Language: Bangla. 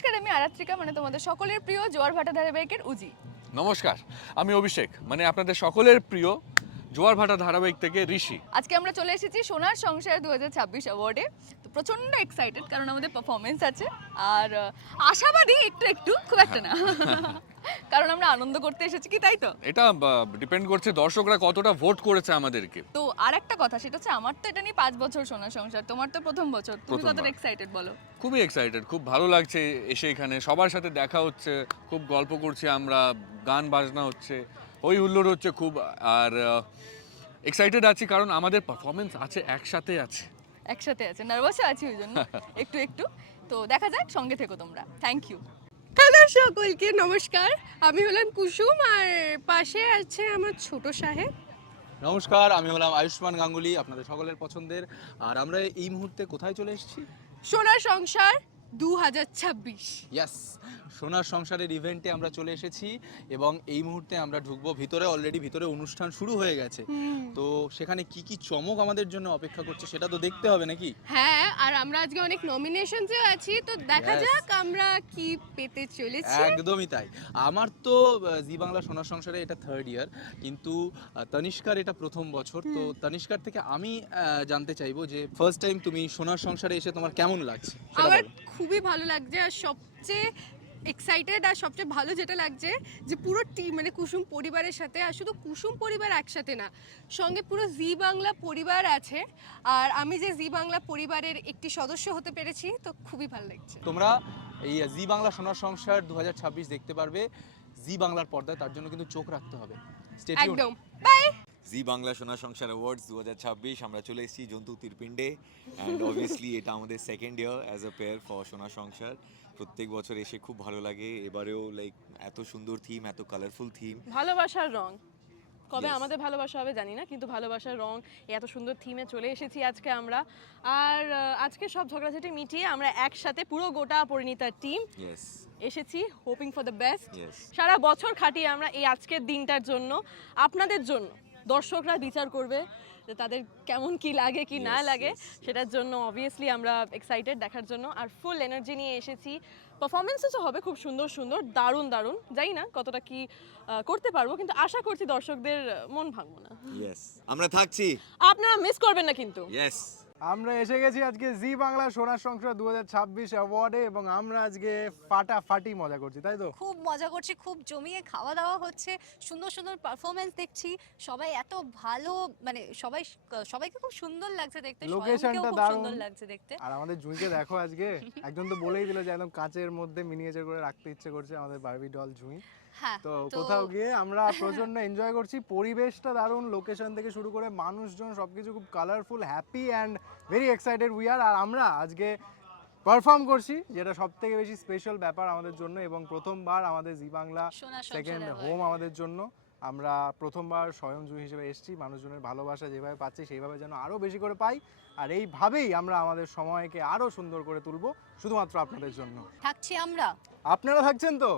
নমস্কার, আমি আরাত্রিকা, মানে তোমাদের সকলের প্রিয় জোয়ার ভাটা ধারাবাহিকের উজি। নমস্কার, আমি অভিষেক, মানে আপনাদের সকলের প্রিয় জোয়ার ভাটা ধারাবাহিক থেকে ঋষি। আজকে আমরা চলে এসেছি সোনার সংসার 2026 অ্যাওয়ার্ডে। তো প্রচন্ড এক্সাইটেড, কারণ আমাদের পারফরমেন্স আছে আর আশাবাদী একটু একটু, খুব একটা না। কারণ আমরা আনন্দ করতে এসেছি, কি তাই তো? এটা ডিপেন্ড করছে দর্শকরা কতটা ভোট করেছে আমাদেরকে। তো আর একটা কথা, সেটা হচ্ছে আমার তো এটা নিয়ে 5 বছর সোনার সংসার, তোমার তো প্রথম বছর, তুমি কতটা প্রথমবার। এক্সাইটেড বলো? খুবই এক্সাইটেড, খুব ভালো লাগছে এসে এখানে সবার সাথে দেখা হচ্ছে, খুব গল্প করছি আমরা, গান বাজনা হচ্ছে, হই হুল্লোড় হচ্ছে খুব। আর এক্সাইটেড আছি কারণ আমাদের পারফরমেন্স আছে, একসাথে আছে। একসাথে আছে, নার্ভাসও আছি ওই জন্য একটু একটু। তো দেখা যাক, সঙ্গে থেকো তোমরা। Thank you. হ্যালো সকলকে নমস্কার, আমি হলাম কুসুম আর পাশে আছে আমার ছোট সাহেব। নমস্কার, আমি হলাম আয়ুষ্মান গাঙ্গুলি, আপনাদের সকলের পছন্দের। আর আমরা এই মুহূর্তে কোথায় চলে এসেছি? সোনার সংসার 2026। ইয়াস, সোনার সংসারের ইভেন্টে আমরা চলে এসেছি এবং এই মুহূর্তে আমরা ঢুকবো ভিতরে। অলরেডি ভিতরে অনুষ্ঠান শুরু হয়ে গেছে, তো সেখানে কি কি চমক আমাদের জন্য অপেক্ষা করছে সেটা তো দেখতে হবে নাকি? হ্যাঁ, আর আমরা আজকে অনেক নমিনেশনসেও আছি, তো দেখা Yes. যাক আমরা কি পেতে চলেছি। একদমই তাই। আমার তো জি বাংলা সোনার সংসারে এটা থার্ড ইয়ার, কিন্তু তনিষ্কার এটা প্রথম বছর। তো তনিষ্কার থেকে আমি জানতে চাইবো যে ফার্স্ট টাইম তুমি সোনার সংসারে এসে তোমার কেমন লাগছে সেটা আমার বলো। খুবই ভালো লাগছে, আর সবচেয়ে এক্সাইটেড আর সবচেয়ে ভালো যেটা লাগছে যে পুরো টিম, মানে কুসুম পরিবারের সাথে, আর শুধু কুসুম পরিবার একসাথে না, সঙ্গে পুরো জি বাংলা পরিবার আছে। আর আমি যে জি বাংলা পরিবারের একটি সদস্য হতে পেরেছি, তো খুবই ভালো লাগছে। তোমরা এই জি বাংলা সোনার সংসার 2026 দেখতে পারবে জি বাংলার পর্দায়, তার জন্য কিন্তু চোখ রাখতে হবে। Stay tuned. একদম, বাই। জি বাংলা সোনার সংসার অ্যাওয়ার্ডস 2026 আমরা চলে এসেছি জন্তু তীরপিণ্ডে, অ্যান্ড অবভিয়াসলি এটা আমাদের second year as a pair for সোনার সংসার। প্রত্যেক বছর এসে খুব ভালো লাগে, এবারেও লাইক এত সুন্দর থিম, এত কালারফুল থিম। ভালোবাসার রং, কবে Yes. আমাদের ভালোবাসা হবে জানি না, কিন্তু ভালোবাসার রং এত সুন্দর থিমে চলে এসেছি আজকে আমরা। আর আজকে সব ঝগড়াঝাটি মিটিয়ে আমরা একসাথে পুরো গোটা পরিণীতার টিম ইয়েস, এসেছি hoping for the best. Yes. সারা বছর খাটিয়ে আমরা এই আজকের দিনটার জন্য, আপনাদের জন্য। দর্শকরা বিচার করবে যে তাদের কেমন কি লাগে কি না Yes, লাগে, yes, yes. সেটার জন্য অবভিয়াসলি আমরা এক্সাইটেড দেখার জন্য, আর ফুল এনার্জি নিয়ে এসেছি। পারফরমেন্সেসও হবে খুব সুন্দর সুন্দর, দারুণ দারুণ। জানি না কতটা কি করতে পারবো, কিন্তু আশা করছি দর্শকদের মন ভাঙবো না। ইয়েস, আমরা থাকছি। আপনারা মিস করবেন না কিন্তু। ইয়েস। আমরা এসে গেছি আজকে জি বাংলা সোনার সংসার 2026 অ্যাওয়ার্ডে, এবং আমরা আজকে ফাটাফাটি মজা করছি, তাই তো? খুব মজা করছি, খুব জমিয়ে খাওয়া দাওয়া হচ্ছে, সুন্দর সুন্দর পারফরমেন্স দেখছি, সবাই এত ভালো, মানে সবাইকে খুব সুন্দর লাগছে দেখতে, লোকেশনটা খুব দারুণ সুন্দর লাগছে দেখতে। আর আমাদের জুঁইকে দেখো আজকে, একজন তো বলেই দিল যে একদম কাঁচের মধ্যে মিনিয়েচার করে রাখতে ইচ্ছে করছে আমাদের বারবি ডল জুঁই। হ্যাঁ, তো কোথাও গিয়ে আমরা প্রচন্ড এনজয় করছি, পরিবেশটা দারুণ, লোকেশন থেকে শুরু করে মানুষজন সবকিছু খুব colourful, happy and very excited we are. আর আমরা আজকে পারফর্ম করছি, যেটা সব থেকে বেশি স্পেশাল ব্যাপার আমাদের জন্য, এবং প্রথমবার আমাদের জি বাংলা সোনার সংসার সেকেন্ড award। হোম আমাদের জন্য। আমরা প্রথমবার স্বয়ং জুঁই হিসেবে এসেছি, মানুষজনের ভালোবাসা যেভাবে পাচ্ছি সেইভাবে যেন আরও বেশি করে পাই, আর এইভাবেই আমরা আমাদের সময়কে আরও সুন্দর করে তুলব শুধুমাত্র আপনাদের জন্য। থাকছি আমরা। আপনারা থাকছেন তো?